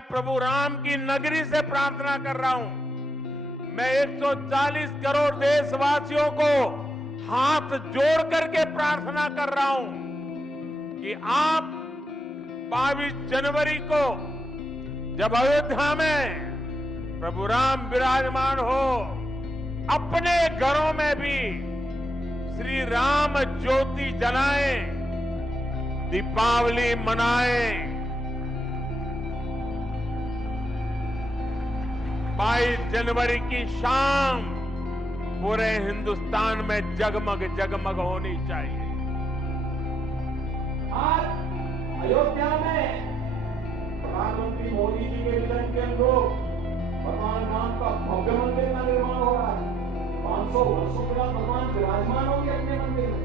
प्रभु राम की नगरी से प्रार्थना कर रहा हूं। मैं 140 करोड़ देशवासियों को हाथ जोड़ करके प्रार्थना कर रहा हूं कि आप 22 जनवरी को जब अयोध्या में प्रभु राम विराजमान हो, अपने घरों में भी श्री राम ज्योति जलाएं, दीपावली मनाएं। 22 जनवरी की शाम पूरे हिंदुस्तान में जगमग जगमग होनी चाहिए। आज अयोध्या में प्रधानमंत्री मोदी जी के विजन के अनुरूप भगवान राम का भव्य मंदिर का निर्माण हो रहा है। 500 वर्षों के बाद भगवान विराजमान होंगे अपने मंदिर में।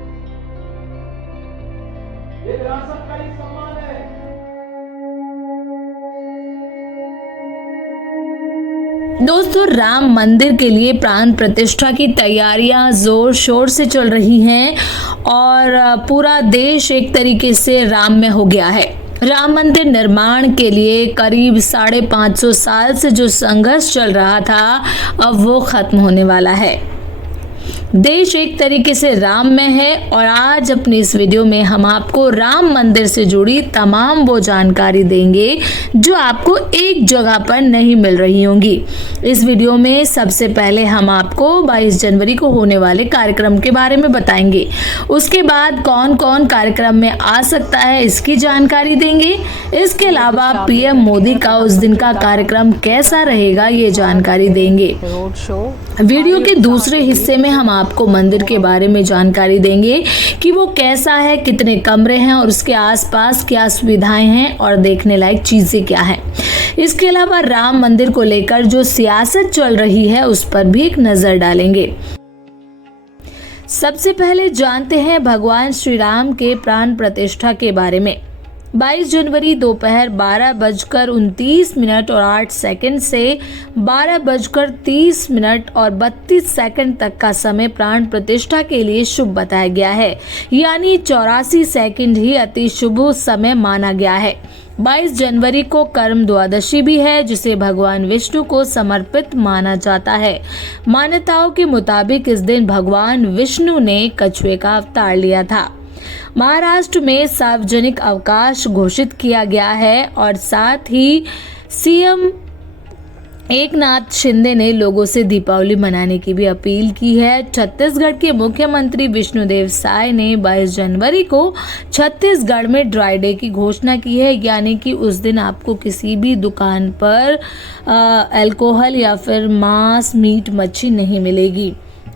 ये विरासत का ही सम्मान है। दोस्तों, राम मंदिर के लिए प्राण प्रतिष्ठा की तैयारियां जोर शोर से चल रही हैं और पूरा देश एक तरीके से राम में हो गया है। राम मंदिर निर्माण के लिए करीब 550 साल से जो संघर्ष चल रहा था, अब वो खत्म होने वाला है। देश एक तरीके से राम में है और आज अपनी इस वीडियो में हम आपको राम मंदिर से जुड़ी तमाम वो जानकारी देंगे जो आपको एक जगह पर नहीं मिल रही होंगी। इस वीडियो में सबसे पहले हम आपको 22 जनवरी को होने वाले कार्यक्रम के बारे में बताएंगे। उसके बाद कौन कौन कार्यक्रम में आ सकता है इसकी जानकारी देंगे। इसके अलावा पीएम मोदी का उस दिन का कार्यक्रम कैसा रहेगा ये जानकारी देंगे। वीडियो के दूसरे हिस्से में हम आपको मंदिर के बारे में जानकारी देंगे कि वो कैसा है, कितने कमरे हैं और उसके आसपास क्या सुविधाएं हैं और देखने लायक चीजें क्या हैं। इसके अलावा राम मंदिर को लेकर जो सियासत चल रही है उस पर भी एक नजर डालेंगे। सबसे पहले जानते हैं भगवान श्री राम के प्राण प्रतिष्ठा के बारे में। 22 जनवरी दोपहर 12:29 और 8 सेकंड से 12:30 और 32 सेकंड तक का समय प्राण प्रतिष्ठा के लिए शुभ बताया गया है, यानी 84 सेकंड ही अति शुभ समय माना गया है। 22 जनवरी को कर्म द्वादशी भी है, जिसे भगवान विष्णु को समर्पित माना जाता है। मान्यताओं के मुताबिक इस दिन भगवान विष्णु ने कछुए का अवतार लिया था। महाराष्ट्र में सार्वजनिक अवकाश घोषित किया गया है और साथ ही सीएम एकनाथ शिंदे ने लोगों से दीपावली मनाने की भी अपील की है। छत्तीसगढ़ के मुख्यमंत्री विष्णुदेव साय ने 22 जनवरी को छत्तीसगढ़ में ड्राई डे की घोषणा की है, यानी कि उस दिन आपको किसी भी दुकान पर अल्कोहल या फिर मांस, मीट, मच्छी नहीं मिलेगी।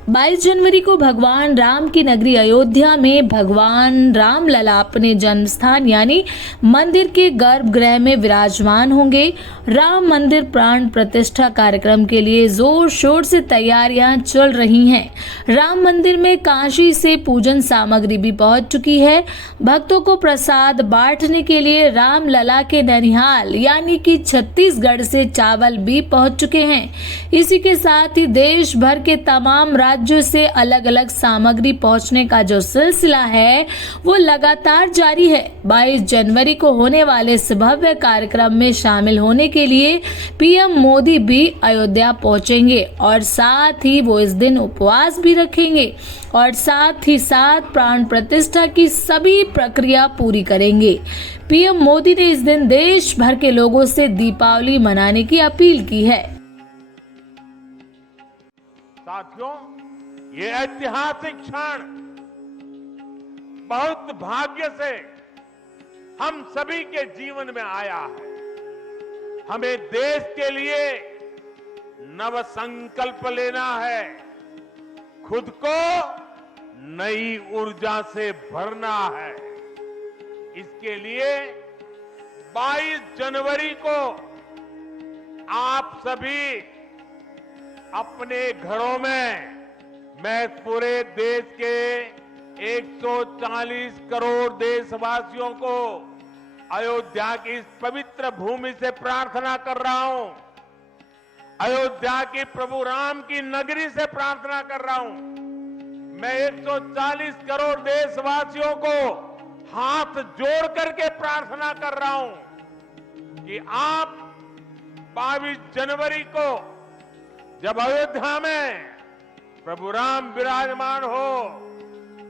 22 जनवरी को भगवान राम की नगरी अयोध्या में भगवान राम लला अपने जन्म स्थान यानी मंदिर के गर्भगृह में विराजमान होंगे। राम मंदिर प्राण प्रतिष्ठा कार्यक्रम के लिए जोर शोर से तैयारियां चल रही हैं। राम मंदिर में काशी से पूजन सामग्री भी पहुंच चुकी है। भक्तों को प्रसाद बांटने के लिए राम लला के ननिहाल यानी कि छत्तीसगढ़ से चावल भी पहुंच चुके हैं। इसी के साथ ही देश भर के तमाम राज्यों से अलग अलग सामग्री पहुंचने का जो सिलसिला है वो लगातार जारी है। 22 जनवरी को होने वाले इस भव्य कार्यक्रम में शामिल होने के लिए पीएम मोदी भी अयोध्या पहुंचेंगे और साथ ही वो इस दिन उपवास भी रखेंगे और साथ ही साथ प्राण प्रतिष्ठा की सभी प्रक्रिया पूरी करेंगे। पीएम मोदी ने इस दिन देश भर के लोगों से दीपावली मनाने की अपील की है। साथियों, ये ऐतिहासिक क्षण बहुत भाग्य से हम सभी के जीवन में आया है। हमें देश के लिए नव संकल्प लेना है, खुद को नई ऊर्जा से भरना है। इसके लिए 22 जनवरी को आप सभी अपने घरों में, मैं पूरे देश के 140 करोड़ देशवासियों को अयोध्या की इस पवित्र भूमि से प्रार्थना कर रहा हूं। अयोध्या की प्रभु राम की नगरी से प्रार्थना कर रहा हूं। मैं 140 करोड़ देशवासियों को हाथ जोड़ करके प्रार्थना कर रहा हूं कि आप 22 जनवरी को जब अयोध्या में प्रभु राम विराजमान हो,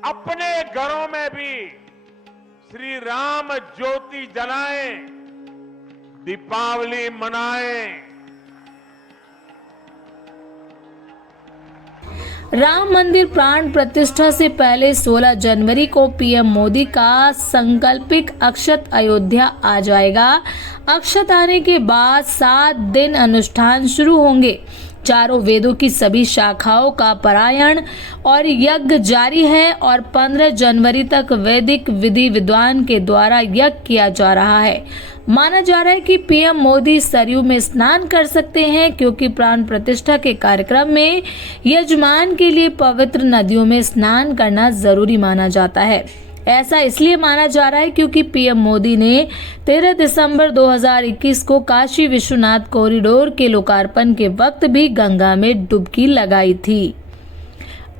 अपने घरों में भी श्री राम ज्योति जलाएं, दीपावली मनाएं। राम मंदिर प्राण प्रतिष्ठा से पहले 16 जनवरी को पीएम मोदी का संकल्पित अक्षत अयोध्या आ जाएगा। अक्षत आने के बाद 7 दिन अनुष्ठान शुरू होंगे। चारों वेदों की सभी शाखाओं का पारायण और यज्ञ जारी है और 15 जनवरी तक वैदिक विधि विद्वान के द्वारा यज्ञ किया जा रहा है। माना जा रहा है कि पीएम मोदी सरयू में स्नान कर सकते हैं, क्योंकि प्राण प्रतिष्ठा के कार्यक्रम में यजमान के लिए पवित्र नदियों में स्नान करना जरूरी माना जाता है। ऐसा इसलिए माना जा रहा है क्योंकि पीएम मोदी ने 13 दिसंबर 2021 को काशी विश्वनाथ कॉरिडोर के लोकार्पण के वक्त भी गंगा में डुबकी लगाई थी।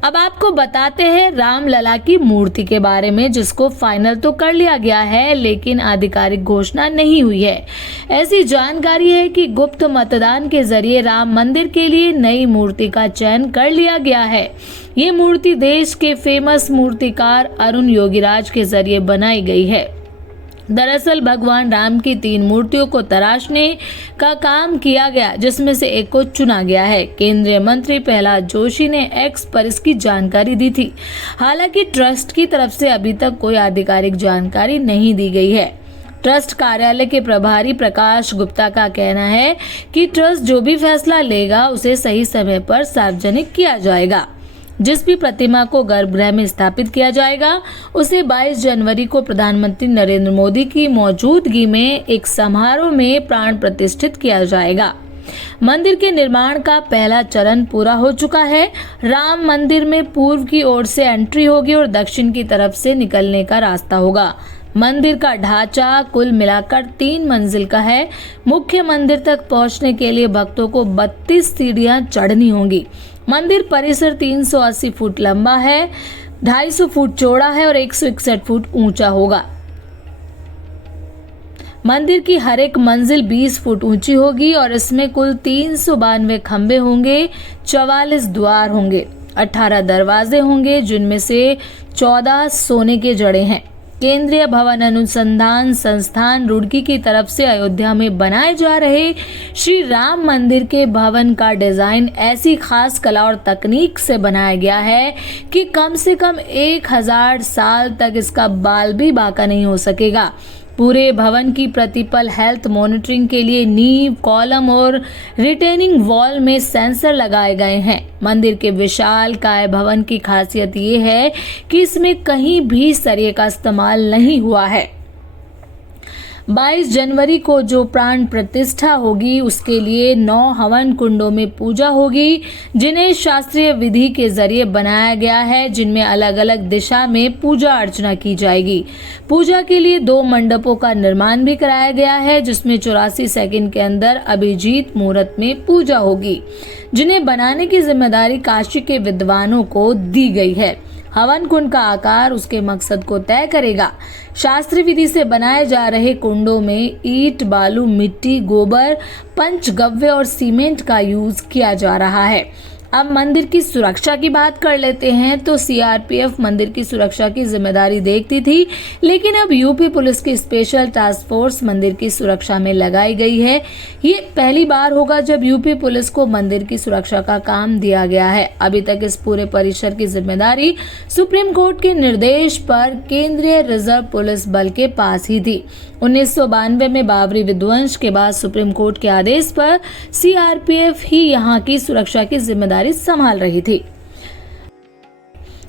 अब आपको बताते हैं रामलला की मूर्ति के बारे में, जिसको फाइनल तो कर लिया गया है लेकिन आधिकारिक घोषणा नहीं हुई है। ऐसी जानकारी है कि गुप्त मतदान के जरिए राम मंदिर के लिए नई मूर्ति का चयन कर लिया गया है। ये मूर्ति देश के फेमस मूर्तिकार अरुण योगीराज के जरिए बनाई गई है। दरअसल भगवान राम की 3 मूर्तियों को तराशने का काम किया गया, जिसमें से एक को चुना गया है। केंद्रीय मंत्री प्रहलाद जोशी ने एक्स पर इसकी जानकारी दी थी। हालांकि ट्रस्ट की तरफ से अभी तक कोई आधिकारिक जानकारी नहीं दी गई है। ट्रस्ट कार्यालय के प्रभारी प्रकाश गुप्ता का कहना है कि ट्रस्ट जो भी फैसला लेगा उसे सही समय पर सार्वजनिक किया जाएगा। जिस भी प्रतिमा को गर्भगृह में स्थापित किया जाएगा उसे 22 जनवरी को प्रधानमंत्री नरेंद्र मोदी की मौजूदगी में एक समारोह में प्राण प्रतिष्ठित किया जाएगा। मंदिर के निर्माण का पहला चरण पूरा हो चुका है। राम मंदिर में पूर्व की ओर से एंट्री होगी और दक्षिण की तरफ से निकलने का रास्ता होगा। मंदिर का ढांचा कुल मिलाकर 3 मंजिल का है। मुख्य मंदिर तक पहुंचने के लिए भक्तों को 32 सीढ़ियां चढ़नी होंगी। मंदिर परिसर 380 फुट लंबा है, 250 फुट चौड़ा है और 161 फुट ऊंचा होगा। मंदिर की हर एक मंजिल 20 फुट ऊंची होगी और इसमें कुल 392 खंबे होंगे, 44 द्वार होंगे, 18 दरवाजे होंगे, जिनमें से 14 सोने के जड़े हैं। केंद्रीय भवन अनुसंधान संस्थान रुड़की की तरफ से अयोध्या में बनाए जा रहे श्री राम मंदिर के भवन का डिजाइन ऐसी खास कला और तकनीक से बनाया गया है कि कम से कम 1000 साल तक इसका बाल भी बांका नहीं हो सकेगा। पूरे भवन की प्रतिपल हेल्थ मॉनिटरिंग के लिए नींव, कॉलम और रिटेनिंग वॉल में सेंसर लगाए गए हैं। मंदिर के विशाल काय भवन की खासियत ये है कि इसमें कहीं भी सरिये का इस्तेमाल नहीं हुआ है। 22 जनवरी को जो प्राण प्रतिष्ठा होगी उसके लिए 9 हवन कुंडों में पूजा होगी, जिन्हें शास्त्रीय विधि के जरिए बनाया गया है, जिनमें अलग अलग दिशा में पूजा अर्चना की जाएगी। पूजा के लिए 2 मंडपों का निर्माण भी कराया गया है, जिसमें 84 सेकंड के अंदर अभिजीत मुहूर्त में पूजा होगी, जिन्हें बनाने की जिम्मेदारी काशी के विद्वानों को दी गई है। हवन कुंड का आकार उसके मकसद को तय करेगा। शास्त्रीय विधि से बनाए जा रहे कुंडों में ईंट, बालू, मिट्टी, गोबर, पंचगव्य और सीमेंट का यूज किया जा रहा है। अब मंदिर की सुरक्षा की बात कर लेते हैं तो सीआरपीएफ मंदिर की सुरक्षा की जिम्मेदारी देखती थी, लेकिन अब यूपी पुलिस की स्पेशल टास्क फोर्स मंदिर की सुरक्षा में लगाई गई है। ये पहली बार होगा जब यूपी पुलिस को मंदिर की सुरक्षा का काम दिया गया है। अभी तक इस पूरे परिसर की जिम्मेदारी सुप्रीम कोर्ट के निर्देश पर केंद्रीय रिजर्व पुलिस बल के पास ही थी। 1992 में बाबरी विध्वंस के बाद सुप्रीम कोर्ट के आदेश पर सीआरपीएफ ही यहां की सुरक्षा की जिम्मेदारी संभाल रही थी।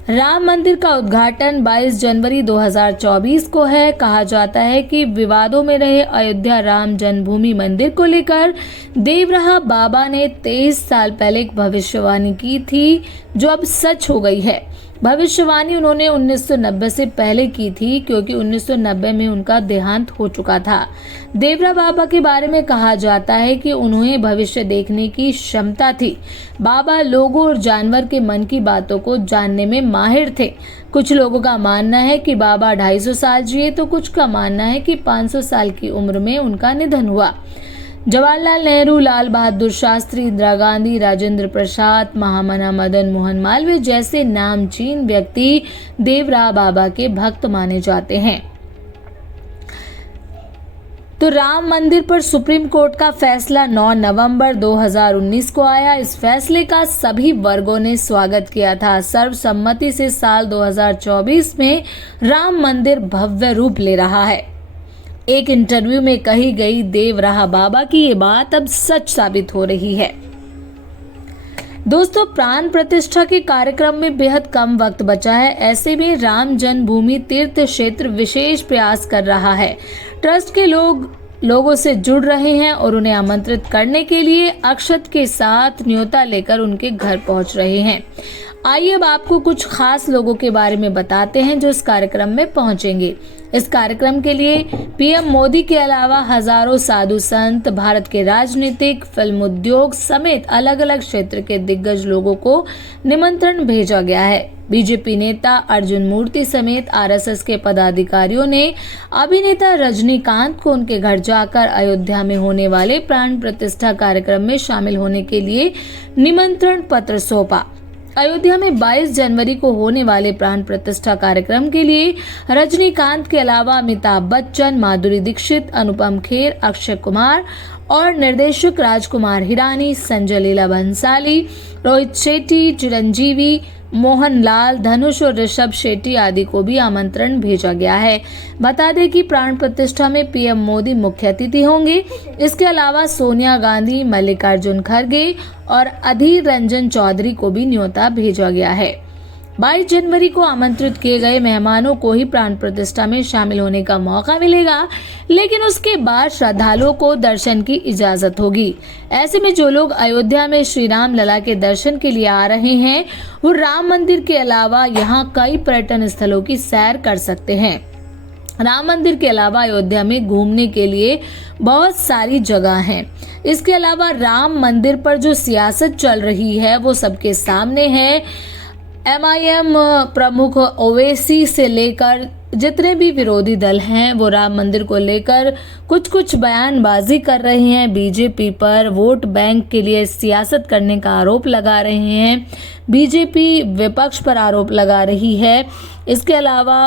राम मंदिर का उद्घाटन 22 जनवरी 2024 को है। कहा जाता है कि विवादों में रहे अयोध्या राम जन्मभूमि मंदिर को लेकर देवराहा बाबा ने 23 साल पहले एक भविष्यवाणी की थी, जो अब सच हो गई है। भविष्यवाणी उन्होंने 1990 से पहले की थी, क्योंकि 1990 में उनका देहांत हो चुका था। देवरा बाबा के बारे में कहा जाता है कि उन्हें भविष्य देखने की क्षमता थी। बाबा लोगों और जानवर के मन की बातों को जानने में माहिर थे। कुछ लोगों का मानना है कि बाबा 250 साल जिए तो कुछ का मानना है कि 500 साल की उम्र में उनका निधन हुआ। जवाहरलाल नेहरू, लाल बहादुर शास्त्री, इंदिरा गांधी, राजेंद्र प्रसाद, महामना मदन मोहन मालवीय जैसे नामचीन व्यक्ति देवरा बाबा के भक्त माने जाते हैं। तो राम मंदिर पर सुप्रीम कोर्ट का फैसला 9 नवंबर 2019 को आया। इस फैसले का सभी वर्गों ने स्वागत किया था। सर्वसम्मति से साल 2024 में राम मंदिर भव्य रूप ले रहा है। एक इंटरव्यू में कही गई देवराहा बाबा की ये बात अब सच साबित हो रही है। दोस्तों, प्राण प्रतिष्ठा के कार्यक्रम में बेहद कम वक्त बचा है। ऐसे में राम जन्मभूमि तीर्थ क्षेत्र विशेष प्रयास कर रहा है। ट्रस्ट के लोगों से जुड़ रहे हैं और उन्हें आमंत्रित करने के लिए अक्षत के साथ न्योता लेकर उनके घर पहुंच रहे हैं। आइए अब आपको कुछ खास लोगों के बारे में बताते हैं जो इस कार्यक्रम में पहुंचेंगे। इस कार्यक्रम के लिए पीएम मोदी के अलावा हजारों साधु संत, भारत के राजनीतिक, फिल्म उद्योग समेत अलग अलग क्षेत्र के दिग्गज लोगों को निमंत्रण भेजा गया है। बीजेपी नेता अर्जुन मूर्ति समेत आरएसएस के पदाधिकारियों ने अभिनेता रजनीकांत को उनके घर जाकर अयोध्या में होने वाले प्राण प्रतिष्ठा कार्यक्रम में शामिल होने के लिए निमंत्रण पत्र सौंपा। अयोध्या में 22 जनवरी को होने वाले प्राण प्रतिष्ठा कार्यक्रम के लिए रजनीकांत के अलावा अमिताभ बच्चन, माधुरी दीक्षित, अनुपम खेर, अक्षय कुमार और निर्देशक राजकुमार हिरानी, संजय लीला भंसाली, रोहित शेट्टी, चिरंजीवी, मोहनलाल, धनुष और ऋषभ शेट्टी आदि को भी आमंत्रण भेजा गया है। बता दें कि प्राण प्रतिष्ठा में पीएम मोदी मुख्य अतिथि होंगे। इसके अलावा सोनिया गांधी, मल्लिकार्जुन खड़गे और अधीर रंजन चौधरी को भी न्योता भेजा गया है। 22 जनवरी को आमंत्रित किए गए मेहमानों को ही प्राण प्रतिष्ठा में शामिल होने का मौका मिलेगा, लेकिन उसके बाद श्रद्धालुओं को दर्शन की इजाजत होगी। ऐसे में जो लोग अयोध्या में श्री राम लला के दर्शन के लिए आ रहे हैं वो राम मंदिर के अलावा यहाँ कई पर्यटन स्थलों की सैर कर सकते हैं। राम मंदिर के अलावा अयोध्या में घूमने के लिए बहुत सारी जगह हैं। इसके अलावा राम मंदिर पर जो सियासत चल रही है वो सबके सामने है। MIM प्रमुख ओवैसी से लेकर जितने भी विरोधी दल हैं वो राम मंदिर को लेकर कुछ बयानबाजी कर रहे हैं। बीजेपी पर वोट बैंक के लिए सियासत करने का आरोप लगा रहे हैं। बीजेपी विपक्ष पर आरोप लगा रही है। इसके अलावा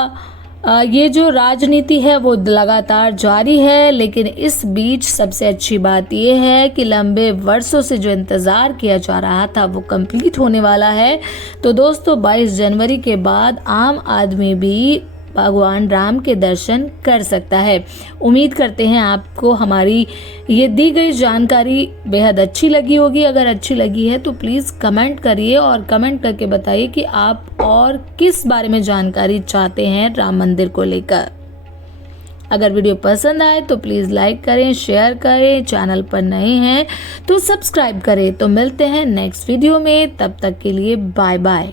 ये जो राजनीति है वो लगातार जारी है, लेकिन इस बीच सबसे अच्छी बात ये है कि लंबे वर्षों से जो इंतज़ार किया जा रहा था वो कंप्लीट होने वाला है। तो दोस्तों, 22 जनवरी के बाद आम आदमी भी भगवान राम के दर्शन कर सकता है। उम्मीद करते हैं आपको हमारी ये दी गई जानकारी बेहद अच्छी लगी होगी। अगर अच्छी लगी है तो प्लीज़ कमेंट करिए और कमेंट करके बताइए कि आप और किस बारे में जानकारी चाहते हैं राम मंदिर को लेकर। अगर वीडियो पसंद आए तो प्लीज़ लाइक करें, शेयर करें, चैनल पर नए हैं तो सब्सक्राइब करें। तो मिलते हैं नेक्स्ट वीडियो में, तब तक के लिए बाय बाय।